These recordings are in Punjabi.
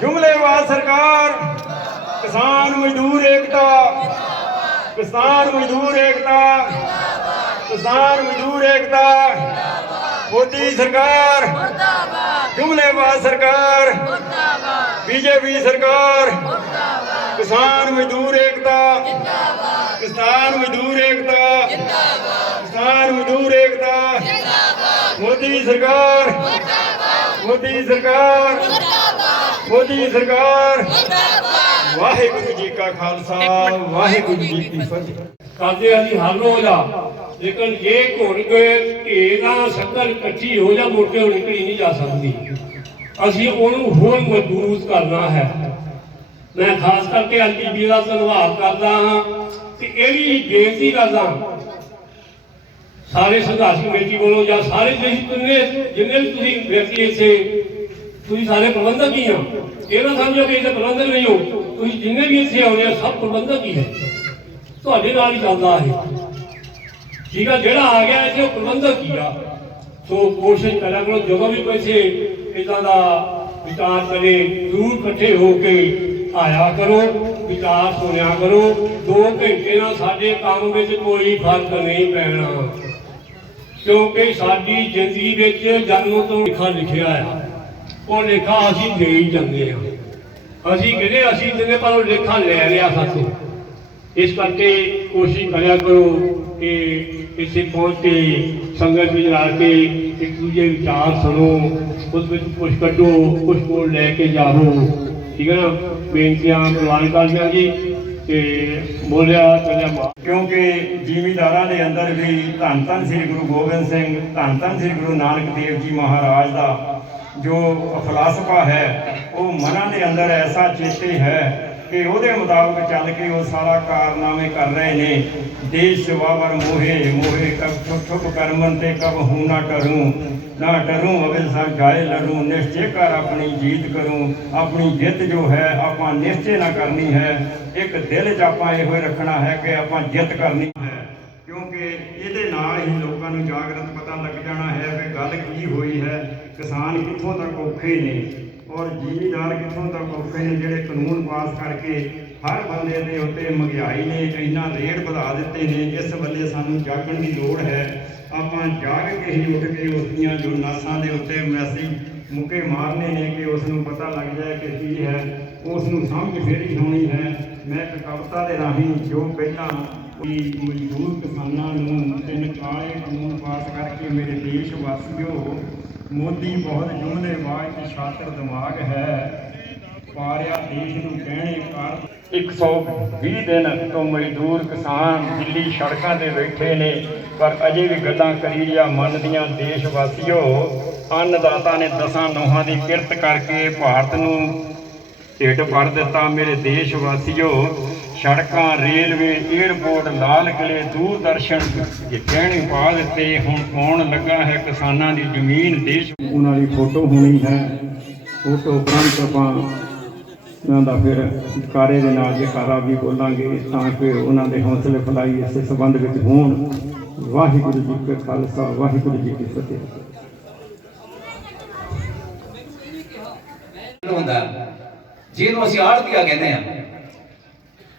जुमलेवाद सरकार, किसान मजदूर एकता, किसान मजदूर एकता, किसान मजदूर एकता। मोदी सरकार, जुमलेवाद सरकार, बीजेपी सरकार, किसान मजदूर एकता, किसान मजदूर एकता, किसान मजदूर एकता। मोदी सरकार, मोदी सरकार, मोदी सरकार। वाहिगुरु जी का खालसा, वाहिगुरु जी की फतेह। ਕਰਦੇ ਅਸੀਂ ਹੱਲ ਹੋ ਜਾ, ਲੇਕਿਨ ਜੇ ਘੁਣ ਗਏ ਢੇਰਾਂ ਸ਼ੱਕਰ ਇਕੱਠੀ ਹੋ ਜਾ ਮੁੜ ਕੇ ਉਹ ਨਿਕਲੀ ਨਹੀਂ ਜਾ ਸਕਦੀ। ਅਸੀਂ ਉਹਨੂੰ ਹੋਰ ਮਜ਼ਬੂਤ ਕਰਨਾ ਹੈ। ਮੈਂ ਖਾਸ ਕਰਕੇ ਐਲਪੀਜੀ ਦਾ ਧੰਨਵਾਦ ਕਰਦਾ ਹਾਂ ਤੇ ਇਹ ਵੀ ਬੇਨਤੀ ਕਰਦਾ ਸਾਰੇ ਸੰਘਰਸ਼ ਕਮੇਟੀ ਵੱਲੋਂ ਜਾਂ ਸਾਰੇ ਜਿੰਨੇ ਵੀ ਤੁਸੀਂ ਵਿਅਕਤੀ ਇੱਥੇ ਤੁਸੀਂ ਸਾਰੇ ਪ੍ਰਬੰਧਕ ਹੀ ਹੋ। ਇਹ ਨਾ ਸਮਝੋ ਕਿ ਇਹਦੇ ਪ੍ਰਬੰਧਕ ਨਹੀਂ ਹੋ, ਤੁਸੀਂ ਜਿੰਨੇ ਵੀ ਇੱਥੇ ਆਉਂਦੇ ਆ ਸਭ ਪ੍ਰਬੰਧਕ ਹੀ ਹੈ, ਤੁਹਾਡੇ ਨਾਲ ਹੀ ਚੱਲਦਾ ਹੈ। ਠੀਕ ਆ, ਜਿਹੜਾ ਆ ਗਿਆ ਇੱਥੇ ਉਹ ਪ੍ਰਬੰਧਕ ਹੀ ਆ। ਸੋ ਕੋਸ਼ਿਸ਼ ਕਰਿਆ ਕਰੋ ਜਦੋਂ ਵੀ ਕਿਸੇ ਇੱਦਾਂ ਦਾ ਵਿਚਾਰ ਕਰੇ ਜ਼ਰੂਰ ਇਕੱਠੇ ਹੋ ਕੇ ਆਇਆ ਕਰੋ, ਵਿਚਾਰ ਸੁਣਿਆ ਕਰੋ। 2 ਘੰਟੇ ਨਾਲ ਸਾਡੇ ਕੰਮ ਵਿੱਚ ਕੋਈ ਫਰਕ ਨਹੀਂ ਪੈਣਾ, ਕਿਉਂਕਿ ਸਾਡੀ ਜ਼ਿੰਦਗੀ ਵਿੱਚ ਜਨਮ ਤੋਂ ਲਿਖਾ ਲਿਖਿਆ ਆ। ਉਹ ਲੇਖਾ ਅਸੀਂ ਦੇ ਹੀ ਜਾਂਦੇ ਹਾਂ। ਅਸੀਂ ਕਹਿੰਦੇ ਅਸੀਂ ਦਿੰਦੇ ਪਰ ਉਹ ਲੇਖਾ ਲੈ ਲਿਆ ਸਾਥੋਂ। ਇਸ ਕਰਕੇ ਕੋਸ਼ਿਸ਼ ਕਰਿਆ ਕਰੋ ਕਿ ਇੱਥੇ ਪਹੁੰਚ ਕੇ ਸੰਗਤ ਵਿੱਚ ਰਲ ਕੇ ਇੱਕ ਦੂਜੇ ਵਿਚਾਰ ਸੁਣੋ, ਉਸ ਵਿੱਚ ਕੁਛ ਕੱਢੋ, ਕੁਛ ਕੋਲ ਲੈ ਕੇ ਜਾਵੋ। ਠੀਕ ਹੈ ਨਾ। ਬੇਨਤੀਆਂ ਪ੍ਰਵਾਨ ਕਰਦੀਆਂ ਜੀ ਤੇ ਬੋਲਿਆ ਚੱਲਿਆ ਮਾਂ। क्योंकि ਜ਼ਿਮੀਂਦਾਰਾਂ ਦੇ ਅੰਦਰ ਵੀ ਧੰਨ ਧੰਨ ਸ੍ਰੀ ਗੁਰੂ ਗੋਬਿੰਦ ਸਿੰਘ, ਧੰਨ ਧੰਨ ਸ੍ਰੀ ਗੁਰੂ ਨਾਨਕ ਦੇਵ ਜੀ ਮਹਾਰਾਜ ਦਾ ਜੋ ਫਲਸਫਾ ਹੈ ਉਹ ਮਨਾਂ ਦੇ ਅੰਦਰ ਐਸਾ ਚੇਤੇ ਹੈ ਕਿ ਉਹਦੇ ਮੁਤਾਬਕ ਚੱਲ ਕੇ ਉਹ ਸਾਰਾ ਕਾਰਨਾਮੇ ਕਰ ਰਹੇ ਨੇ। ਦੇਸ਼ ਸਵਾਵਰ ਮੋਹੇ ਮੋਹੇ ਕਬ ਛੁਪ ਛੁਪ ਕਰਮਨ ਤੇ ਕਬ ਹੂੰ ਨਾ ਡरूं ना डरूं अविल संग गाए लड़ूं। निश्चय कर अपनी जीत करूं, अपनी जित जो है ਆਪਾਂ ਨਿਸ਼ਚੈ ਨਾ ਕਰਨੀ ਹੈ। ਇੱਕ ਦਿਲ 'ਚ ਆਪਾਂ ਇਹੋ ਹੀ ਰੱਖਣਾ ਹੈ ਕਿ ਆਪਾਂ ਜਿੱਤ ਕਰਨੀ ਹੈ, ਕਿਉਂਕਿ ਇਹਦੇ ਨਾਲ ਹੀ ਲੋਕਾਂ ਨੂੰ ਜਾਗਰਤ ਪਤਾ ਲੱਗ ਜਾਣਾ ਹੈ ਕਿ ਗੱਲ ਕੀ ਹੋਈ ਹੈ। ਕਿਸਾਨ ਕਿੱਥੋਂ ਤੱਕ ਔਖੇ ਨੇ ਔਰ ਜ਼ਿਮੀਂਦਾਰ ਕਿੱਥੋਂ ਤੱਕ ਔਖੇ ਨੇ, ਜਿਹੜੇ ਕਾਨੂੰਨ ਪਾਸ ਕਰਕੇ ਹਰ ਬੰਦੇ ਦੇ ਉੱਤੇ ਮਹਿੰਗਾਈ ਨੇ ਇੰਨਾ ਰੇਟ ਵਧਾ ਦਿੱਤੇ ਨੇ। ਇਸ ਵੇਲੇ ਸਾਨੂੰ ਜਾਗਣ ਦੀ ਲੋੜ ਹੈ। ਆਪਾਂ ਜਾਗ ਕੇ ਹੀ ਉੱਠ ਕੇ ਉਸ ਦੀਆਂ ਜੋ ਨਾਸਾਂ ਦੇ ਉੱਤੇ ਮੈਸੇਜ ਮੁੱਕੇ ਮਾਰਨੇ ਨੇ ਕਿ ਉਸ ਨੂੰ ਪਤਾ ਲੱਗ ਜਾਏ ਕਿ ਕੀ ਹੈ, ਉਸ ਨੂੰ ਸਮਝ ਫੇਰ ਹੀ ਹੋਣੀ ਹੈ। ਮੈਂ ਇੱਕ ਕਵਿਤਾ ਦੇ ਰਾਹੀਂ ਜੋ ਪਹਿਲਾਂ ਮਜ਼ਦੂਰ ਕਿਸਾਨਾਂ ਨੂੰ 3 ਕਾਲੇ ਕਾਨੂੰਨ ਪਾਸ ਕਰਕੇ ਮੇਰੇ ਦੇਸ਼ ਵਾਸੀਓ, ਮੋਦੀ ਬਹੁਤ ਜੁਮਲੇਬਾਜ਼ ਤੇ ਸ਼ਾਤਰ ਦਿਮਾਗ ਹੈ, ਪਾਰਿਆ ਦੇਸ਼ ਨੂੰ ਕਹਿਣੇ ਕਰ। 120 ਦਿਨ ਤੋਂ ਮਜ਼ਦੂਰ ਕਿਸਾਨ ਦਿੱਲੀ ਸੜਕਾਂ 'ਤੇ ਬੈਠੇ ਨੇ, ਪਰ ਅਜੇ ਵੀ ਗੱਲਾਂ ਕਰੀ ਜਾਂ ਮੰਨਦੀਆਂ ਦੇਸ਼ ਵਾਸੀਓ। ਅੰਨਦਾਤਾ ਨੇ 10 ਨੋਹਾਂ ਦੀ ਕਿਰਤ ਕਰਕੇ ਭਾਰਤ ਨੂੰ ਢਿੱਡ ਭਰ ਦਿੱਤਾ ਮੇਰੇ ਦੇਸ਼ ਵਾਸੀਓ। ਸੜਕਾਂ, ਰੇਲਵੇ, ਏਅਰਪੋਰਟ, ਲਾਲ ਕਿਲੇ, ਦੂਰਦਰਸ਼ਨ ਗਹਿਣੇ ਪਾ ਦਿੱਤੇ। ਹੁਣ ਪਾਉਣ ਲੱਗਾ ਹੈ ਕਿਸਾਨਾਂ ਦੀ ਜ਼ਮੀਨ ਦੇਸ਼। ਉਹਨਾਂ ਦੀ ਫੋਟੋ ਹੋਣੀ ਹੈ, ਫੋਟੋ ਉਪਰੰਤ ਆਪਾਂ ਉਹਨਾਂ ਦਾ ਫਿਰ ਕਾਰੇ ਦੇ ਨਾਲ ਜਕਾਰਾ ਵੀ ਬੋਲਾਂਗੇ ਤਾਂ ਕਿ ਉਹਨਾਂ ਦੇ ਹੌਸਲੇ ਫਲਾਈ ਇਸੇ ਸੰਬੰਧ ਵਿੱਚ ਹੋਣ। ਵਾਹਿਗੁਰੂ ਜੀ ਕਾ ਖਾਲਸਾ, ਵਾਹਿਗੁਰੂ ਜੀ ਕੀ ਫਤਿਹ। ਹੁੰਦਾ ਜਿਹਨੂੰ ਅਸੀਂ ਆੜਤੀਆ ਕਹਿੰਦੇ ਆ,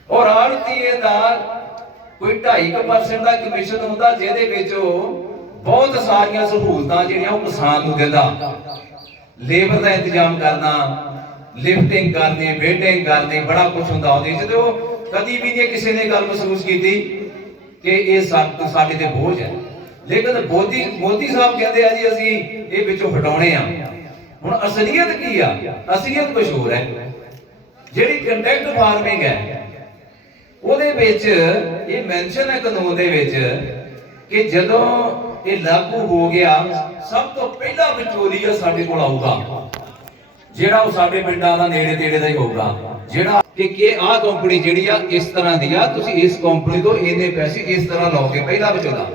ਔਰ ਆੜਤੀਏ ਦਾ ਕੋਈ 2.5% ਦਾ ਕਮਿਸ਼ਨ ਹੁੰਦਾ, ਜਿਹਦੇ ਵਿੱਚ ਬਹੁਤ ਸਾਰੀਆਂ ਸਹੂਲਤਾਂ ਜਿਹੜੀਆਂ ਉਹ ਕਿਸਾਨ ਨੂੰ ਦਿੰਦਾ। ਲੇਬਰ ਦਾ ਇੰਤਜ਼ਾਮ ਕਰਨਾ, ਲਿਫਟਿੰਗ ਕਰਨੀ, ਵੇਟਿੰਗ ਕਰਨੀ, ਬੜਾ ਕੁਝ ਹੁੰਦਾ ਉਹਦੇ ਵਿੱਚ। ਤੇ ਉਹ ਕਦੀ ਵੀ ਨਹੀਂ ਕਿਸੇ ਨੇ ਗੱਲ ਮਹਿਸੂਸ ਕੀਤੀ ਕਿ ਇਹ ਸਾਡੇ ਤੇ ਬੋਝ ਹੈ। ਲੇਕਿਨ ਮੋਦੀ ਸਾਹਿਬ ਕਹਿੰਦੇ ਆ ਜੀ ਅਸੀਂ ਇਹ ਵਿੱਚੋਂ ਹਟਾਉਣੇ ਆ। ਹੁਣ ਅਸਲੀਅਤ ਕੀ ਆ? ਅਸਲੀਅਤ ਕੁਝ ਹੋਰ ਹੈ। ਜਿਹੜੀ ਕੰਟੈਕਟ ਫਾਰਮਿੰਗ ਹੈ ਉਹਦੇ ਵਿੱਚ ਇਹ ਮੈਂਸ਼ਨ ਹੈ ਕਾਨੂੰਨ ਦੇ ਵਿੱਚ ਕਿ ਜਦੋਂ ਇਹ ਲਾਗੂ ਹੋ ਗਿਆ, ਸਭ ਤੋਂ ਪਹਿਲਾ ਵਿਚੋਲੀਆ ਸਾਡੇ ਕੋਲ ਆਊਗਾ, ਜਿਹੜਾ ਉਹ ਸਾਡੇ ਪਿੰਡਾਂ ਦਾ ਨੇੜੇ ਤੇੜੇ ਦਾ ਹੀ ਹੋਊਗਾ। ਜਿਹੜਾ ਕਿ ਆਹ ਕੰਪਨੀ ਜਿਹੜੀ ਆ ਇਸ ਤਰ੍ਹਾਂ ਦੀ ਆ, ਤੁਸੀਂ ਇਸ ਕੰਪਨੀ ਤੋਂ ਇੰਨੇ ਪੈਸੇ ਇਸ ਤਰ੍ਹਾਂ ਲਾਓਗੇ, ਪਹਿਲਾ ਵਿਚੋਲਾ।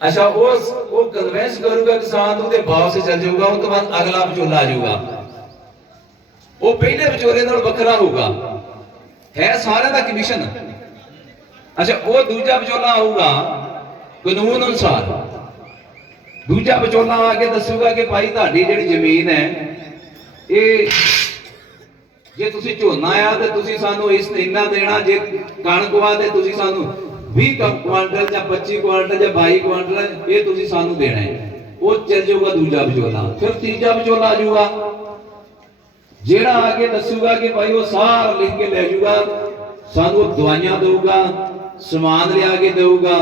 ਅੱਛਾ, ਉਹ ਕਨਵਿੰਸ ਕਰੂਗਾ ਕਿਸਾਨ ਨੂੰ ਤੇ ਵਾਪਸ ਚੱਲ ਜਾਊਗਾ। ਉਸ ਤੋਂ ਬਾਅਦ ਅਗਲਾ ਵਿਚੋਲਾ ਆ ਜਾਊਗਾ, ਉਹ ਪਹਿਲੇ ਵਿਚੋਲੇ ਨਾਲ ਵੱਖਰਾ ਹੋਊਗਾ, ਹੈ ਸਾਰਿਆਂ ਦਾ ਕਮਿਸ਼ਨ। ਅੱਛਾ, ਉਹ ਦੂਜਾ ਵਿਚੋਲਾ ਆਊਗਾ ਕਾਨੂੰਨ ਅਨੁਸਾਰ। ਦੂਜਾ ਵਿਚੋਲਾ ਆ ਕੇ ਦੱਸੂਗਾ ਕਿ ਭਾਈ ਤੁਹਾਡੀ ਜਿਹੜੀ ਜ਼ਮੀਨ ਹੈ ਇਹ ਜੇ ਤੁਸੀਂ ਝੋਨਾ ਆ ਤੇ ਤੁਸੀਂ ਸਾਨੂੰ ਇਸ ਇੰਨਾ ਦੇਣਾ, ਜੇ ਕਣਕ ਵਾ ਤੇ ਤੁਸੀਂ ਸਾਨੂੰ 20 ਕੁਆਂਟਲ ਜਾਂ 25 ਕੁਆਂਟਲ ਜਾਂ 22 ਕੁਆਂਟਲ ਇਹ ਤੁਸੀਂ ਸਾਨੂੰ ਦੇਣਾ ਹੈ। ਉਹ ਚੱਲ ਜਾਊਗਾ ਦੂਜਾ ਵਿਚੋਲਾ। ਫਿਰ ਤੀਜਾ ਵਿਚੋਲਾ ਆ ਜਾਊਗਾ ਜਿਹੜਾ ਆ ਕੇ ਦੱਸੂਗਾ ਕਿ ਭਾਈ ਉਹ ਸਾਰਾ ਲਿਖ ਕੇ ਲੈ ਜਾਊਗਾ, ਸਾਨੂੰ ਦਵਾਈਆਂ ਦੇਊਗਾ, ਸਮਾਨ ਲਿਆ ਕੇ ਦੇਊਗਾ,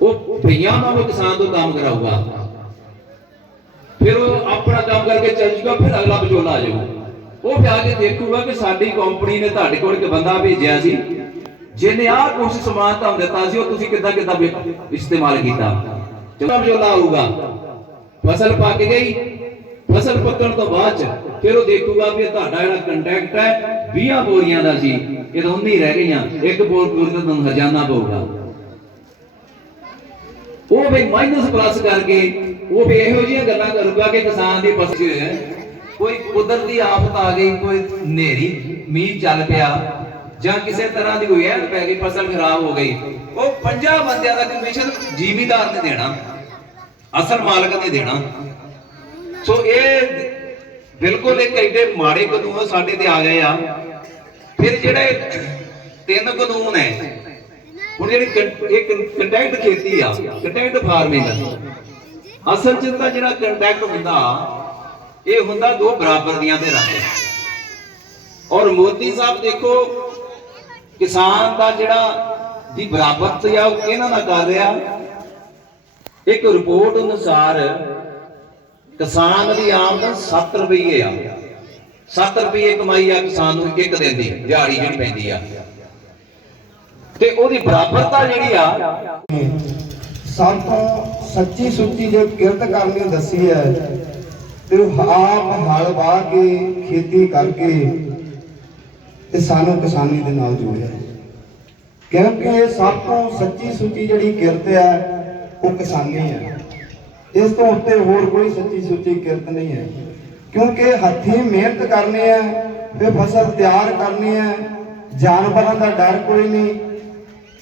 ਉਹ ਭਈਆਂ ਨਾਲ ਕਿਸਾਨ ਤੋਂ ਕੰਮ ਕਰਾਊਗਾ। ਫਿਰ ਉਹ ਆਪਣਾ ਕੰਮ ਕਰਕੇ ਚੱਲ ਜੂਗਾ। ਫਿਰ ਅਗਲਾ ਵਿਚੋਲਾ ਆ ਜਾਊਗਾ, ਉਹ ਫਿਰ ਆ ਕੇ ਦੇਖੂਗਾ ਕਿ ਸਾਡੀ ਕੰਪਨੀ ਨੇ ਤੁਹਾਡੇ ਕੋਲ ਇੱਕ ਬੰਦਾ ਭੇਜਿਆ ਸੀ ਜਿਹਨੇ ਆਹ ਕੁਝ ਸਮਾਨ ਤੁਹਾਨੂੰ ਦਿੱਤਾ ਸੀ, ਉਹ ਤੁਸੀਂ ਕਿੱਦਾਂ ਇਸਤੇਮਾਲ ਕੀਤਾ। ਚੌਥਾ ਵਿਚੋਲਾ ਆਊਗਾ, ਫਸਲ ਪੱਕ ਗਈ, ਫਸਲ ਪੱਕਣ ਤੋਂ ਬਾਅਦ ਚ ਫਿਰ ਉਹ ਦੇਖੂਗਾ ਵੀ ਤੁਹਾਡਾ ਜਿਹੜਾ ਕੰਟੈਕਟ ਹੈ 20 ਬੋਰੀਆਂ ਦਾ ਸੀ, ਇਹ ਤਾਂ 19 ਰਹਿ ਗਈਆਂ, ਇੱਕ ਬੋਰੀ ਦਾ ਤੁਹਾਨੂੰ ਹਰਜਾਨਾ ਪਊਗਾ। ਉਹ ਵੀ ਮਾਈਨਸ ਪਲੱਸ ਕਰਕੇ ਉਹ ਵੀ ਇਹੋ ਜਿਹੀਆਂ ਗੱਲਾਂ ਕਰੂਗਾ ਕਿ ਕਿਸਾਨ ਦੀ ਫਸਲ ਹੈ, ਕੋਈ ਕੁਦਰਤੀ ਆਫਤ ਆ ਗਈ, ਕੋਈ ਹਨੇਰੀ ਮੀਂਹ ਚੱਲ ਪਿਆ ਜਾਂ ਕਿਸੇ ਤਰ੍ਹਾਂ ਦੀ ਕੋਈ ਐਡ ਪੈ ਗਈ, ਫਸਲ ਖਰਾਬ ਹੋ ਗਈ, ਉਹ 50 ਬੰਦਿਆਂ ਦਾ ਕਮਿਸ਼ਨ ਜ਼ਿਮੀਦਾਰ ਨੇ ਦੇਣਾ, ਅਸਲ ਮਾਲਕ ਨੇ ਦੇਣਾ। ਸੋ ਇਹ ਬਿਲਕੁਲ ਇੱਕ ਐਡੇ ਮਾੜੇ ਕਾਨੂੰਨ ਸਾਡੇ ਤੇ ਆ ਗਏ ਆ। ਫਿਰ ਜਿਹੜੇ 3 ਕਾਨੂੰਨ ਹੈ ਹੁਣ, ਜਿਹੜੀ ਕੰਟੈਕਟ ਖੇਤੀ ਆ, ਕੰਟੈਕਟ ਫਾਰਮਿੰਗ, ਅਸਲ ਚ ਤਾਂ ਜਿਹੜਾ ਕੰਟੈਕਟ ਹੁੰਦਾ ਇਹ ਹੁੰਦਾ ਦੋ ਬਰਾਬਰ ਦੀਆਂ ਦੇ ਰੰਗ। ਔਰ ਮੋਦੀ ਸਾਹਿਬ ਦੇਖੋ ਕਿਸਾਨ ਦਾ ਜਿਹੜਾ ਦੀ ਬਰਾਬਰ ਆ ਉਹ ਕਿਹਨਾਂ ਨਾਲ ਕਰ ਰਿਹਾ। ਇੱਕ ਰਿਪੋਰਟ ਅਨੁਸਾਰ ਕਿਸਾਨ ਦੀ ਆਮਦਨ 7 ਰੁਪਏ ਆ, 7 ਰੁਪਏ ਕਮਾਈ ਆ ਕਿਸਾਨ ਨੂੰ ਇੱਕ ਦਿਨ ਦੀ ਦਿਹਾੜੀ ਜਿਹੜੀ ਪੈਂਦੀ ਆ, ਤੇ ਉਹਦੀ ਬਰਾਬਰਤਾ ਜਿਹੜੀ ਆ। ਸਭ ਤੋਂ ਸੱਚੀ ਸੁੱਚੀ ਜੇ ਕਿਰਤ ਕਰਨੀ ਦੱਸੀ ਹੈ ਤੇ ਆਪ ਹਲ ਵਾਹ ਕੇ ਖੇਤੀ ਕਰਕੇ ਤੇ ਸਾਨੂੰ ਕਿਸਾਨੀ ਦੇ ਨਾਲ ਜੋੜਿਆ, ਕਿਉਂਕਿ ਇਹ ਸਭ ਤੋਂ ਸੱਚੀ ਸੁੱਚੀ ਜਿਹੜੀ ਕਿਰਤ ਹੈ ਉਹ ਕਿਸਾਨੀ ਹੈ। ਇਸ ਤੋਂ ਉੱਤੇ ਹੋਰ ਕੋਈ ਸੱਚੀ ਸੁੱਚੀ ਕਿਰਤ ਨਹੀਂ ਹੈ, ਕਿਉਂਕਿ ਹੱਥੀਂ ਮਿਹਨਤ ਕਰਨੀ ਹੈ, ਫਿਰ ਫਸਲ ਤਿਆਰ ਕਰਨੀ ਹੈ, ਜਾਨਵਰਾਂ ਦਾ ਡਰ ਕੋਈ ਨਹੀਂ,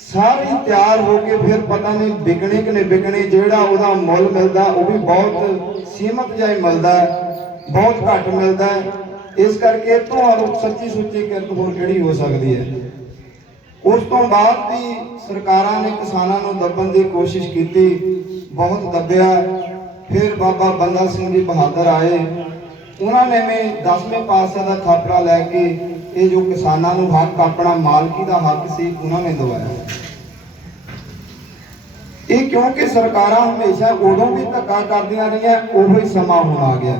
ਸਾਰੀ ਤਿਆਰ ਹੋ ਕੇ ਫਿਰ ਪਤਾ ਨਹੀਂ ਵਿਕਣੇ ਕਿ ਨਹੀਂ ਵਿਕਣੇ, ਜਿਹੜਾ ਉਹਦਾ ਮੁੱਲ ਮਿਲਦਾ ਉਹ ਵੀ ਬਹੁਤ ਸੀਮਤ ਜਿਹਾ ਹੀ ਮਿਲਦਾ ਹੈ, ਬਹੁਤ ਘੱਟ ਮਿਲਦਾ ਹੈ। ਇਸ ਕਰਕੇ ਤੋਂ ਸੱਚੀ ਸੁੱਚੀ ਕਿਰਤ ਹੋਰ ਕਿਹੜੀ ਹੋ ਸਕਦੀ ਹੈ। ਉਸ ਤੋਂ ਬਾਅਦ ਵੀ ਸਰਕਾਰਾਂ ਨੇ ਕਿਸਾਨਾਂ ਨੂੰ ਦੱਬਣ ਦੀ ਕੋਸ਼ਿਸ਼ ਕੀਤੀ, ਬਹੁਤ ਦੱਬਿਆ। ਫਿਰ ਬਾਬਾ ਬੰਦਾ ਸਿੰਘ ਜੀ ਬਹਾਦਰ ਆਏ, ਉਹਨਾਂ ਨੇ ਵੀ 10ਵੇਂ ਪਾਤਸ਼ਾਹ ਦਾ ਥਾਪੜਾ ਲੈ ਕੇ ਇਹ ਜੋ ਕਿਸਾਨਾਂ ਨੂੰ ਹੱਕ, ਆਪਣਾ ਮਾਲਕੀ ਦਾ ਹੱਕ ਸੀ, ਉਹਨਾਂ ਨੇ ਦਵਾਇਆ। ਇਹ ਕਿਉਂਕਿ ਸਰਕਾਰਾਂ ਹਮੇਸ਼ਾ ਉਦੋਂ ਵੀ ਧੱਕਾ ਕਰਦੀਆਂ ਰਹੀਆਂ, ਉਹੋ ਹੀ ਸਮਾਂ ਹੁਣ ਆ ਗਿਆ।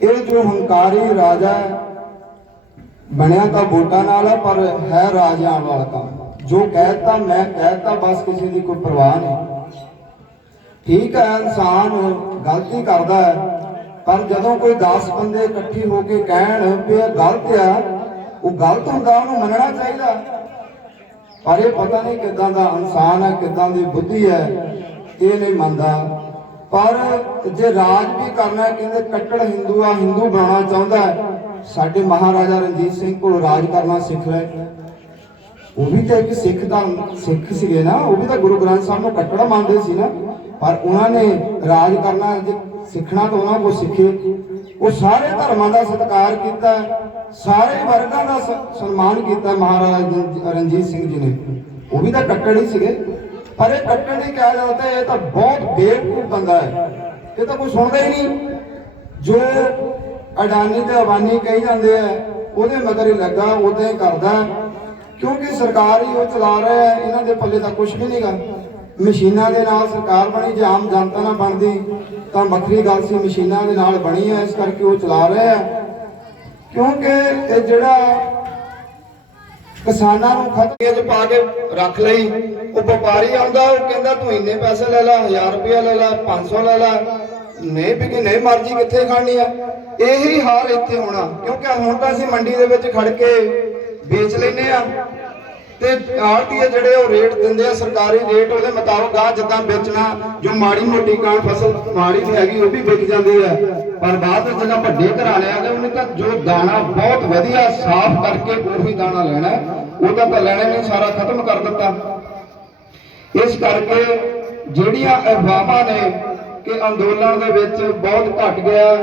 ਇਹ ਜੋ ਹੰਕਾਰੀ ਰਾਜਾ ਬਣਿਆ ਤਾਂ ਵੋਟਾਂ ਨਾਲ ਹੈ, ਪਰ ਹੈ ਰਾਜਾਂ ਵਾਲਾ ਕੰਮ। ਜੋ ਕਹਿਤਾ ਮੈਂ ਕਹਿਤਾ, ਬਸ ਕਿਸੇ ਦੀ ਕੋਈ ਪਰਵਾਹ ਨਹੀਂ। ਠੀਕ ਹੈ, ਇਨਸਾਨ ਗਲਤੀ ਕਰਦਾ ਹੈ, ਪਰ ਜਦੋਂ ਕੋਈ 10 ਬੰਦੇ ਇਕੱਠੇ ਹੋ ਕੇ ਕਹਿਣ ਵੀ ਇਹ ਗਲਤ ਆ, ਉਹ ਗਲਤ ਹੁੰਦਾ, ਉਹਨੂੰ ਮੰਨਣਾ ਚਾਹੀਦਾ। ਪਰ ਇਹ ਪਤਾ ਨਹੀਂ ਕਿੱਦਾਂ ਦਾ ਇਨਸਾਨ ਹੈ, ਕਿੱਦਾਂ ਦੀ ਬੁੱਧੀ ਹੈ, ਇਹ ਨਹੀਂ ਮੰਨਦਾ। ਪਰ ਜੇ ਰਾਜ ਵੀ ਕਰਨਾ, ਕਹਿੰਦੇ ਕੱਟੜ ਹਿੰਦੂ ਆ, ਹਿੰਦੂ ਬਣਾਉਣਾ ਚਾਹੁੰਦਾ ਹੈ, ਸਾਡੇ ਮਹਾਰਾਜਾ ਰਣਜੀਤ ਸਿੰਘ ਕੋਲ ਰਾਜ ਕਰਨਾ ਸਿੱਖ ਲੈ। ਉਹ ਵੀ ਤਾਂ ਇੱਕ ਸਿੱਖ ਸੀਗੇ ਨਾ, ਉਹ ਵੀ ਤਾਂ ਗੁਰੂ ਗ੍ਰੰਥ ਸਾਹਿਬ ਨੂੰ ਕੱਟੜ ਮੰਨਦੇ ਸੀ ਨਾ, ਪਰ ਉਹਨਾਂ ਨੇ ਰਾਜ ਕਰਨਾ ਜੇ ਸਿੱਖਣਾ ਤਾਂ ਉਹਨਾਂ ਕੋਲ ਸਿੱਖੇ। ਉਹ ਸਾਰੇ ਧਰਮਾਂ ਦਾ ਸਤਿਕਾਰ ਕੀਤਾ, ਸਾਰੇ ਵਰਗਾਂ ਦਾ ਸਨਮਾਨ ਕੀਤਾ ਮਹਾਰਾਜਾ ਰਣਜੀਤ ਸਿੰਘ ਜੀ ਨੇ। ਉਹ ਵੀ ਤਾਂ ਕੱਟੜ ਹੀ ਸੀਗੇ, ਪਰ ਇਹ ਕੱਟੜ ਨਹੀਂ ਕਿਹਾ ਜਾਂਦਾ, ਇਹ ਤਾਂ ਬਹੁਤ ਬੇਵਕੂਫ ਬੰਦਾ ਹੈ, ਇਹ ਤਾਂ ਕੋਈ ਸੁਣਦਾ ਹੀ ਨਹੀਂ। ਜੋ ਅਡਾਨੀ ਤੇ ਅਬਾਨੀ ਕਹੀ ਜਾਂਦੇ ਆ, ਉਹਦੇ ਮਗਰ ਹੀ ਲੱਗਾ, ਉਦਾਂ ਹੀ ਕਰਦਾ, ਕਿਉਂਕਿ ਸਰਕਾਰ ਹੀ ਉਹ ਚਲਾ ਰਿਹਾ ਹੈ, ਇਹਨਾਂ ਦੇ ਪੱਲੇ ਤਾਂ ਕੁਝ ਵੀ ਨਹੀਂਗਾ। ਮਸ਼ੀਨਾਂ ਦੇ ਨਾਲ ਸਰਕਾਰ ਬਣੀ, ਜੇ ਆਮ ਜਨਤਾ ਨਾਲ ਬਣਦੀ ਤਾਂ ਵੱਖਰੀ ਗੱਲ ਸੀ, ਮਸ਼ੀਨਾਂ ਦੇ ਨਾਲ ਬਣੀ ਹੈ, ਇਸ ਕਰਕੇ ਉਹ ਚਲਾ ਰਹੇ ਆ। ਕਿਉਂਕਿ ਇਹ ਜਿਹੜਾ ਕਿਸਾਨਾਂ ਨੂੰ ਖਤਰੇ 'ਚ ਪਾ ਕੇ ਰੱਖ ਲਈ, ਉਹ ਵਪਾਰੀ ਆਉਂਦਾ, ਉਹ ਕਹਿੰਦਾ ਤੂੰ ਇੰਨੇ ਪੈਸੇ ਲੈ ਲੈ, 1000 ਰੁਪਇਆ ਲੈ ਲੈ, 500 ਲੈ ਲੈ, ਨਹੀਂ ਵੀ ਨਹੀਂ ਮਰਜ਼ੀ ਕਿੱਥੇ ਖਾਣੀ ਆ। ਇਹੀ ਹਾਲ ਇੱਥੇ ਹੋਣਾ, ਕਿਉਂਕਿ ਹੁਣ ਤਾਂ ਅਸੀਂ ਮੰਡੀ ਦੇ ਵਿੱਚ ਖੜ ਕੇ ਵੇਚ ਲੈਨੇ ਆ, ਤੇ ਆੜ੍ਹਤੀਏ ਜਿਹੜੇ ਉਹ ਰੇਟ ਦਿੰਦੇ ਆ, ਸਰਕਾਰੀ ਰੇਟ, ਉਹਦੇ ਮੁਤਾਬਕ ਆ ਜਿੱਦਾਂ ਵੇਚਣਾ। ਜੋ ਮਾੜੀ ਮੋਟੀ ਕਾਂ ਫਸਲ ਮਾੜੀ ਨਹੀਂ ਹੈਗੀ ਉਹ ਵੀ ਵਿਕ ਜਾਂਦੀ ਹੈ, ਪਰ ਬਾਅਦ ਵਿੱਚ ਜਿਹੜਾ ਵੱਡੇ ਘਰਾ ਲਿਆ ਗਿਆ, ਉਹਨੇ ਤਾਂ ਜੋ ਦਾਣਾ ਬਹੁਤ ਵਧੀਆ ਸਾਫ਼ ਕਰਕੇ ਉਹੀ ਦਾਣਾ ਲੈਣਾ, ਉਹਦਾ ਤਾਂ ਲੈਣਾ ਨਹੀਂ, ਸਾਰਾ ਖਤਮ ਕਰ ਦਿੱਤਾ। ਇਸ ਕਰਕੇ ਜਿਹੜੀਆਂ ਅਫਵਾਹਾਂ ਨੇ ਕਿ ਅੰਦੋਲਨ ਦੇ ਵਿੱਚ ਬਹੁਤ ਘਟ ਗਿਆ,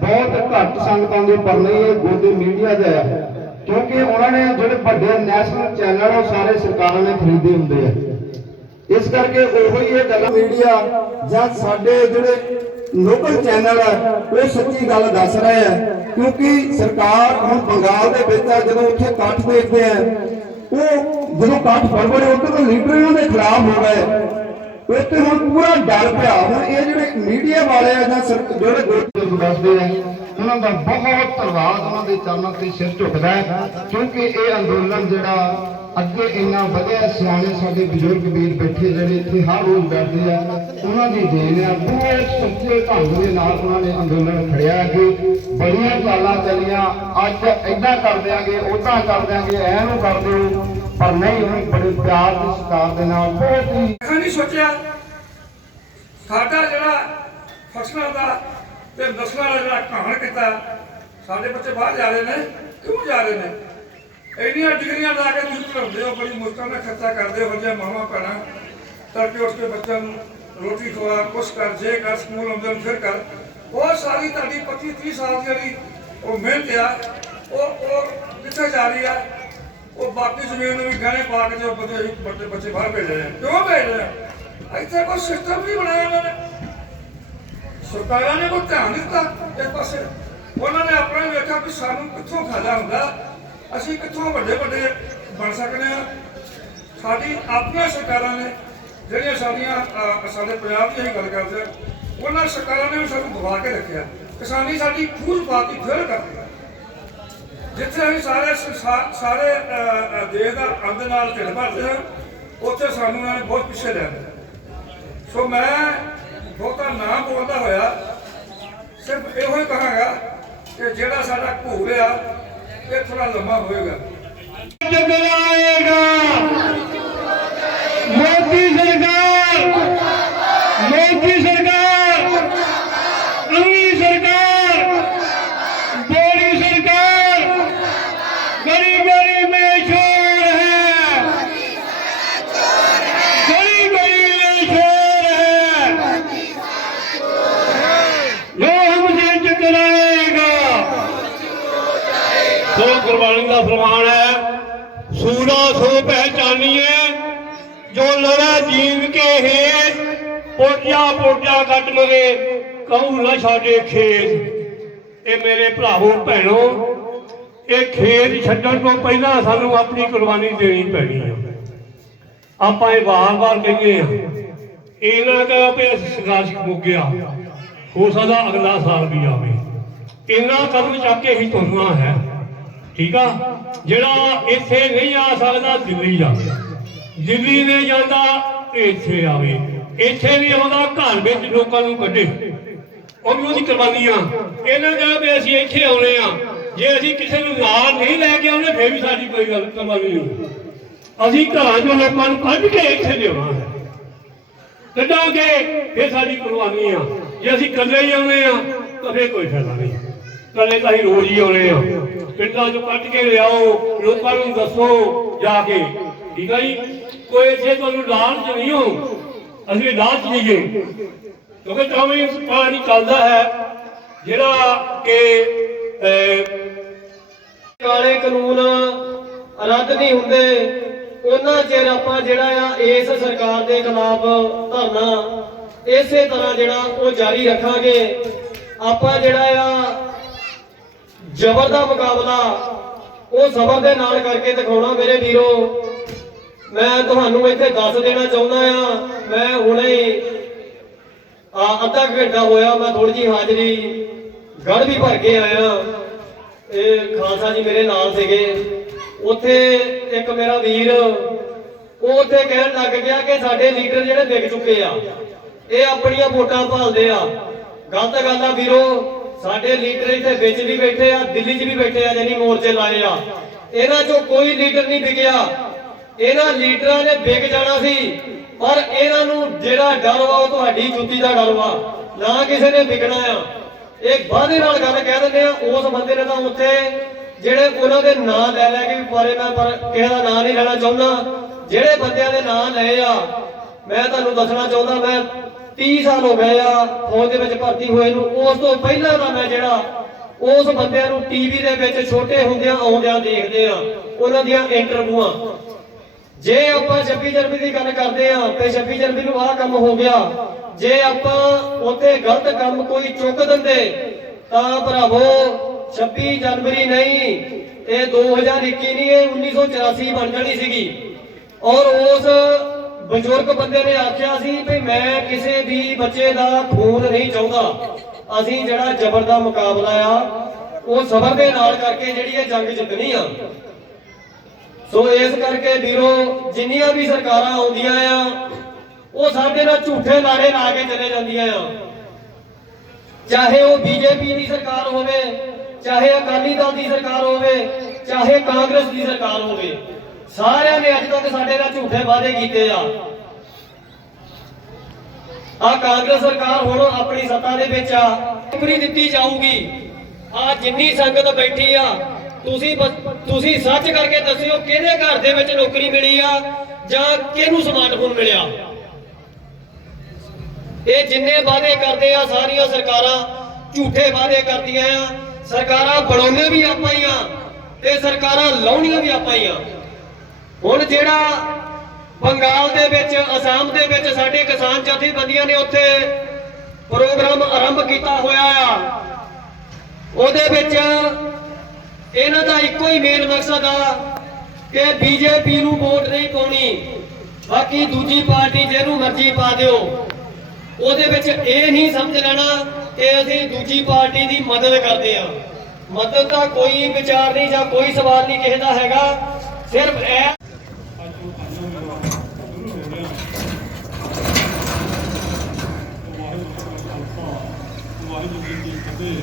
ਬਹੁਤ ਘੱਟ ਸੰਗਤ ਆਉਂਦੀ, ਪਰ ਨਹੀਂ ਇਹ ਗੋਦੀ ਮੀਡੀਆ ਦਾ ਹੈ, ਕਿਉਂਕਿ ਉਹਨਾਂ ਨੇ ਜਿਹੜੇ ਵੱਡੇ ਨੈਸ਼ਨਲ ਚੈਨਲ ਉਹ ਸਾਰੇ ਸਰਕਾਰਾਂ ਨੇ ਖਰੀਦੇ ਹੁੰਦੇ ਆ। ਇਸ ਕਰਕੇ ਉਹੀ ਇਹ ਗੱਲ ਮੀਡੀਆ ਜਾਂ ਸਾਡੇ ਜਿਹੜੇ ਲੋਕਲ ਚੈਨਲ ਹੈ ਉਹ ਸੱਚੀ ਗੱਲ ਦੱਸ ਰਹੇ ਆ, ਕਿਉਂਕਿ ਸਰਕਾਰ ਹੁਣ ਬੰਗਾਲ ਦੇ ਵਿੱਚ ਆ, ਜਦੋਂ ਉੱਥੇ ਇਕੱਠ ਦੇਖਦੇ ਆ, ਉਹ ਜਦੋਂ ਇਕੱਠ ਬੜੇ ਉੱਥੇ ਤਾਂ ਲੀਡਰ ਇਹਨਾਂ ਦੇ ਖਿਲਾਫ ਹੋ ਗਏ, ਉੱਥੇ ਹੁਣ ਪੂਰਾ ਡਰ ਪਿਆ। ਹੁਣ ਇਹ ਜਿਹੜੇ ਮੀਡੀਆ ਵਾਲੇ ਆ ਜਾਂ ਜਿਹੜੇ ਗੋਤ ਦੱਸਦੇ ਆ, ਉਹਨਾਂ ਦਾ ਬਹੁਤ ਧੰਨਵਾਦ, ਉਹਨਾਂ ਦੇ ਚਰਨਾਂ ਤੇ ਸਿਰ ਝੁਕਦਾ ਹੈ, ਕਿਉਂਕਿ ਇਹ ਅੰਦੋਲਨ ਜਿਹੜਾ ਅੱਗੇ ਇੰਨਾ ਵਧਿਆ, ਸਿਆਣੇ ਸਾਡੇ ਬਜ਼ੁਰਗ ਵੀਰ ਬੈਠੇ ਜਿਹੜੇ ਇੱਥੇ ਹਰ ਰੋਜ਼ ਬੈਠਦੇ ਆ, ਉਹਨਾਂ ਦੀ ਦੇਣ ਆ। ਬਹੁਤ ਸੱਚੇ ਢੰਗ ਦੇ ਨਾਲ ਉਹਨਾਂ ਨੇ ਅੰਦੋਲਨ ਖੜਿਆ ਕਿ ਬੜੀਆਂ ਚਾਲਾਂ ਚੱਲੀਆਂ, ਅੱਜ ਏਦਾਂ ਕਰ ਦਿਆਂਗੇ, ਉੱਦਾਂ ਕਰ ਦਿਆਂਗੇ, ਐ ਨੂੰ ਕਰ ਦਿਓ, ਪਰ ਨਹੀਂ, ਹੁਣ ਬੜੇ ਪਿਆਰ ਤੇ ਸਤਿਕਾਰ ਦੇ ਨਾਲ ਬਹੁਤ ਹੀ ਨਹੀਂ ਸੋਚਿਆ ਸਾਡਾ ਜਿਹੜਾ ਫਸਲਾਂ ਦਾ ਤੇ ਨਸਲਾਂ ਦਾ ਜਿਹੜਾ ਘਾਣ ਕੀਤਾ, ਸਾਡੇ ਬੱਚੇ ਬਾਹਰ ਜਾ ਰਹੇ ਨੇ, ਕਿਉਂ ਜਾ ਰਹੇ ਨੇ? ਇੰਨੀਆਂ ਡਿਗਰੀਆਂ ਲਾ ਕੇ ਤੁਸੀਂ ਪੜ੍ਹਾਉਂਦੇ ਹੋ, ਬੜੀ ਮੁਸ਼ਕਲ ਨਾਲ ਖਰਚਾ ਕਰਦੇ ਹੋ, ਜਾਂ ਮਾਵਾਂ ਭੈਣਾਂ ਤੜਕੇ ਉੱਠ ਕੇ ਬੱਚਿਆਂ ਨੂੰ ਰੋਟੀ ਖਵਾ, ਕੁਛ ਕਰ, ਜੇ ਕਰ, ਸਕੂਲ ਆਉਂਦੇ ਨੂੰ ਫਿਰ ਕਰ, ਉਹ ਸਾਰੀ ਤੁਹਾਡੀ 25-30 ਸਾਲ ਦੀ ਜਿਹੜੀ ਉਹ ਮਿਹਨਤ ਆ, ਉਹ ਕਿੱਥੇ ਜਾ ਰਹੀ ਆ? ਉਹ ਬਾਕੀ ਜ਼ਮੀਨ ਨੂੰ ਵੀ ਗਹਿਣੇ ਪਾ ਕੇ ਜੋ ਬੱਚੇ ਬਾਹਰ ਭੇਜ ਰਹੇ ਆ, ਕਿਉਂ ਭੇਜ ਰਹੇ ਆ? ਇੱਥੇ ਕੋਈ ਸਿਸਟਮ ਨਹੀਂ ਬਣਾਇਆ ਉਹਨਾਂ ਨੇ, ਸਰਕਾਰਾਂ ਨੇ ਕੋਈ ਧਿਆਨ ਦਿੱਤਾ ਇੱਕ ਪਾਸੇ। ਉਹਨਾਂ ਨੇ ਆਪਣਾ ਹੀ ਵੇਖਿਆ ਕਿ ਸਾਨੂੰ ਕਿੱਥੋਂ ਫਾਇਦਾ ਹੁੰਦਾ, ਅਸੀਂ ਕਿੱਥੋਂ ਵੱਡੇ ਵੱਡੇ ਬਣ ਸਕਦੇ ਹਾਂ। ਸਾਡੀ ਆਪਣੀਆਂ ਸਰਕਾਰਾਂ ਨੇ ਜਿਹੜੀਆਂ ਸਾਡੇ ਪੰਜਾਬ ਦੀ ਅਸੀਂ ਗੱਲ ਕਰਦੇ ਹਾਂ, ਉਹਨਾਂ ਸਰਕਾਰਾਂ ਨੇ ਵੀ ਸਾਨੂੰ ਦਬਾ ਕੇ ਰੱਖਿਆ, ਕਿਸਾਨੀ ਸਾਡੀ ਖੂਜ ਪਾਤੀ ਫਿਰ ਕਰਦੇ। ਜਿੱਥੇ ਅਸੀਂ ਸਾਰੇ ਦੇਸ਼ ਦਾ ਅੰਦ ਨਾਲ ਢਿੱਡ ਭਰਦੇ ਹਾਂ, ਉੱਥੇ ਸਾਨੂੰ ਉਹਨਾਂ ਨੇ ਬਹੁਤ ਪਿੱਛੇ ਲਿਆ। ਸੋ ਮੈਂ ਬਹੁਤਾ ਨਾ ਬੋਲਦਾ ਹੋਇਆ ਸਿਰਫ ਇਹੋ ਹੀ ਕਹਾਂਗਾ ਕਿ ਜਿਹੜਾ ਸਾਡਾ ਘੂਰ ਆ ਇਹ ਥੋੜਾ ਲੰਮਾ ਹੋਏਗਾ। ਮੋਦੀ ਸਰਕਾਰ, ਮੋਦੀ ਸਰਕਾਰ, ਅੰਗੀ ਸਰਕਾਰ, ਬੋਲੀ ਸਰਕਾਰ, ਗਲੀ ਗਲੀ में शोर है, गली गली में शोर है, जो हमसे टकराएगा सो कुर्बानी का फरमान है। सूरा सो पहचानिए, जो लड़ा जीव के हेत, पोटिया पोटिया कट मरे, कहूँ न छाड़े खेत। ये मेरे भरावों भैनों, ये खेत छड्डण तो पहला सानू अपनी कुर्बानी देनी पैनी है। आपां ये बार-बार कहिए ये ना कहो कि संघर्ष मुक गया, हो सकता अगला साल भी आवे, इन्ना कदम चक के ही तुरना है। ठीक आ, जिहड़ा इत्थे नहीं आ सकदा दिल्ली जावे, दिल्ली ने जांदा इत्थे आवे, इत्थे नहीं आउंदा घर विच लोकां नूं कढे, उन्हों दी कुर्बानियां। इन्हां कहा भी असीं इत्थे आउणे आ, जे असीं किसी नूं नाल नहीं लैके आउणे फिर भी साडी कोई गल कुर्बानी नहीं। असीं घरां चों लोकां नूं कढ के इत्थे लिआउणा है, कढांगे फिर साडी कुर्बानी आ। जे असीं कल्ले ही आउणे आ तां फिर कोई फायदा नहीं, कल्ले तां असीं रोज ही आउणे आ। पिंडां चों कढ के लिआओ, लोकां नूं दसो जाके, ठीक है जी। कोई इत्थे तुहानूं लालच नहीं हो, असीं लालच नहीं गए, क्योंकि टाइम पता नहीं चलता है जिहड़ा कि काले कानून रद्द नहीं होंदे उन्ना चਿਰ ਆਪਾਂ ਜਿਹੜਾ ਆ ਇਸ ਸਰਕਾਰ ਦੇ ਖਿਲਾਫ ਧਰਨਾ ਇਸੇ ਤਰ੍ਹਾਂ ਜਿਹੜਾ ਉਹ ਜਾਰੀ ਰੱਖਾਂਗੇ। ਆਪਾਂ ਜਿਹੜਾ ਆ ਜ਼ਬਰ ਦਾ ਮੁਕਾਬਲਾ ਉਹ ਸਬਰ ਦੇ ਨਾਲ ਕਰਕੇ ਦਿਖਾਉਣਾ। ਮੇਰੇ ਵੀਰੋ, ਮੈਂ ਤੁਹਾਨੂੰ ਇੱਥੇ ਦੱਸ ਦੇਣਾ ਚਾਹੁੰਦਾ ਆ, ਮੈਂ ਹੁਣੇ ਅੱਧਾ ਘੰਟਾ ਹੋਇਆ ਮੈਂ ਥੋੜੀ ਜੀ ਹਾਜ਼ਰੀ ਗੜ ਵੀ ਭਰ ਕੇ ਆਇਆ। ਇਹ ਖਾਲਸਾ ਜੀ ਮੇਰੇ ਨਾਲ ਸੀਗੇ ਉੱਥੇ। ਇੱਕ ਮੇਰਾ ਵੀਰ ਉਹ ਉੱਥੇ ਕਹਿਣ ਲੱਗ ਗਿਆ ਕਿ ਸਾਡੇ ਲੀਡਰ ਜਿਹੜੇ ਵਿਕ ਚੁੱਕੇ ਆ, ਇਹ ਆਪਣੀਆਂ ਵੋਟਾਂ ਭਾਲਦੇ ਆ। ਗਲਤ ਗੱਲ ਆ ਵੀਰੋ, ਸਾਡੇ ਲੀਡਰ ਇੱਥੇ ਵਿੱਚ ਵੀ ਬੈਠੇ ਆ, ਦਿੱਲੀ 'ਚ ਵੀ ਬੈਠੇ ਆ, ਜਾਨੀ ਮੋਰਚੇ ਲਾਏ ਆ। ਇਹਨਾਂ 'ਚੋਂ ਕੋਈ ਲੀਡਰ ਨਹੀਂ ਵਿਕਿਆ, ਇਹਨਾਂ ਲੀਡਰਾਂ ਨੇ ਵਿਕ ਜਾਣਾ ਸੀ, ਪਰ ਇਹਨਾਂ ਨੂੰ ਜਿਹੜਾ ਡਰ ਵਾ ਉਹ ਤੁਹਾਡੀ ਜੁੱਤੀ ਦਾ ਡਰ ਵਾ, ਨਾ ਕਿਸੇ ਨੇ ਵਿਕਣਾ ਆ। ਇਹ ਵਾਅਦੇ ਨਾਲ ਗੱਲ ਕਹਿ ਦਿੰਦੇ ਆ। ਉਸ ਬੰਦੇ ਨੇ ਤਾਂ ਉੱਥੇ ਜਿਹੜੇ ਉਹਨਾਂ ਦੇ ਨਾਂ ਲੈ ਕੇ ਵੀ ਪਾਰੇ, ਮੈਂ ਪਰ ਕਿਸੇ ਦਾ ਨਾਂ ਨਹੀਂ ਲੈਣਾ ਚਾਹੁੰਦਾ, ਜਿਹੜੇ ਬੰਦਿਆਂ ਦੇ ਨਾਂ ਲਏ ਆ ਮੈਂ ਤੁਹਾਨੂੰ ਦੱਸਣਾ ਚਾਹੁੰਦਾ। ਮੈਂ 30 ਸਾਲ ਹੋ ਗਏ ਆ ਫੌਜ ਦੇ ਵਿੱਚ ਭਰਤੀ ਹੋਏ ਨੂੰ। ਉਸ ਤੋਂ ਪਹਿਲਾਂ ਦਾ ਮੈਂ ਜਿਹੜਾ ਉਸ ਬੰਦਿਆਂ ਨੂੰ ਟੀਵੀ ਦੇ ਵਿੱਚ ਛੋਟੇ ਹੁੰਦਿਆਂ ਆਉਂਦਿਆਂ ਦੇਖਦੇ ਆ, ਉਹਨਾਂ ਦੀਆਂ ਇੰਟਰਵਿਊਆਂ। ਜੇ ਆਪਾਂ 26 ਜਨਵਰੀ ਦੀ ਗੱਲ ਕਰਦੇ ਆ ਤੇ 26 ਜਨਵਰੀ ਨੂੰ ਆਹ ਕੰਮ ਹੋ ਗਿਆ, ਜੇ ਆਪਾਂ ਉੱਥੇ ਗਲਤ ਕੰਮ ਕੋਈ ਚੁੱਕ ਦਿੰਦੇ ਤਾਂ ਭਰਾਵੋ 26 ਜਨਵਰੀ ਨਹੀਂ, ਇਹ 2021 ਨਹੀਂ, ਇਹ 1984 ਬਣ ਜਾਣੀ ਸੀਗੀ। ਔਰ ਉਸ ਬਜ਼ੁਰਗ ਬੰਦੇ ਨੇ ਆਖਿਆ ਸੀ ਵੀ ਮੈਂ ਕਿਸੇ ਵੀ ਬੱਚੇ ਦਾ ਖੂਨ ਨਹੀਂ ਚਾਹੁੰਦਾ, ਅਸੀਂ ਜਿਹੜਾ ਜ਼ਬਰ ਦਾ ਮੁਕਾਬਲਾ ਆ ਉਹ ਸਬਰ ਦੇ ਨਾਲ ਕਰਕੇ ਜਿਹੜੀ ਇਹ ਜੰਗ ਜਿੱਤਣੀ ਆ। ਸੋ ਇਸ ਕਰਕੇ ਵੀਰੋ, ਜਿੰਨੀਆਂ ਵੀ ਸਰਕਾਰਾਂ ਆਉਂਦੀਆਂ ਆ ਉਹ ਸਾਡੇ ਨਾਲ ਝੂਠੇ ਨਾਰੇ ਲਾ ਕੇ ਚਲੇ ਜਾਂਦੀਆਂ ਆ, ਚਾਹੇ ਉਹ ਬੀਜੇਪੀ ਦੀ ਸਰਕਾਰ ਹੋਵੇ, ਚਾਹੇ ਅਕਾਲੀ ਦਲ ਦੀ ਸਰਕਾਰ ਹੋਵੇ, ਚਾਹੇ ਕਾਂਗਰਸ ਦੀ ਸਰਕਾਰ ਹੋਵੇ, ਸਾਰਿਆਂ ਨੇ ਅੱਜ ਤੱਕ ਸਾਡੇ ਨਾਲ ਝੂਠੇ ਵਾਅਦੇ ਕੀਤੇ ਆ। ਕਾਂਗਰਸ ਸਰਕਾਰ ਹੁਣ ਆਪਣੀ ਸੱਤਾ ਦੇ ਵਿੱਚ ਆ, ਨੌਕਰੀ ਦਿੱਤੀ ਜਾਊਗੀ। ਜਿੰਨੀ ਸੰਗਤ ਬੈਠੀ ਆ, ਤੁਸੀਂ ਸੱਚ ਕਰਕੇ ਦੱਸਿਓ ਕਿਹਦੇ ਘਰ ਦੇ ਵਿੱਚ ਨੌਕਰੀ ਮਿਲੀ ਆ ਜਾਂ ਕਿਹਨੂੰ ਸਮਾਰਟਫੋਨ ਮਿਲਿਆ। ਇਹ ਜਿੰਨੇ ਵਾਅਦੇ ਕਰਦੇ ਆ ਸਾਰੀਆਂ ਸਰਕਾਰਾਂ ਝੂਠੇ ਵਾਅਦੇ ਕਰਦੀਆਂ ਆ। ਸਰਕਾਰਾਂ ਬਣਾਉਣੇ ਵੀ ਆਪਾਂ ਹੀ ਆ ਤੇ ਸਰਕਾਰਾਂ ਲਾਉਣੀਆਂ ਵੀ ਆਪਾਂ ਹੀ ਆ। ਹੁਣ ਜਿਹੜਾ ਬੰਗਾਲ ਦੇ ਵਿੱਚ, ਅਸਾਮ ਦੇ ਵਿੱਚ ਸਾਡੇ ਕਿਸਾਨ ਜਥੇਬੰਦੀਆਂ ਨੇ ਉੱਥੇ ਪ੍ਰੋਗਰਾਮ ਆਰੰਭ ਕੀਤਾ ਹੋਇਆ ਆ, ਉਹਦੇ ਵਿੱਚ ਇਹਨਾਂ ਦਾ ਇੱਕੋ ਹੀ ਮੇਨ ਮਕਸਦ ਆ ਕਿ ਬੀਜੇਪੀ ਨੂੰ ਵੋਟ ਨਹੀਂ ਪਾਉਣੀ, ਬਾਕੀ ਦੂਜੀ ਪਾਰਟੀ ਜਿਹਨੂੰ ਮਰਜ਼ੀ ਪਾ ਦਿਓ। ਉਹਦੇ ਵਿੱਚ ਇਹ ਨਹੀਂ ਸਮਝ ਲੈਣਾ ਕਿ ਅਸੀਂ ਦੂਜੀ ਪਾਰਟੀ ਦੀ ਮਦਦ ਕਰਦੇ ਆ। ਮਦਦ ਦਾ ਕੋਈ ਵਿਚਾਰ ਨਹੀਂ ਜਾਂ ਕੋਈ ਸਵਾਲ ਨਹੀਂ ਕਿਸੇ ਦਾ ਹੈਗਾ, ਸਿਰਫ ਇਹ ਵਾਹਿਗੁਰੂ ਜੀ ਕੀ ਫਤਿਹ।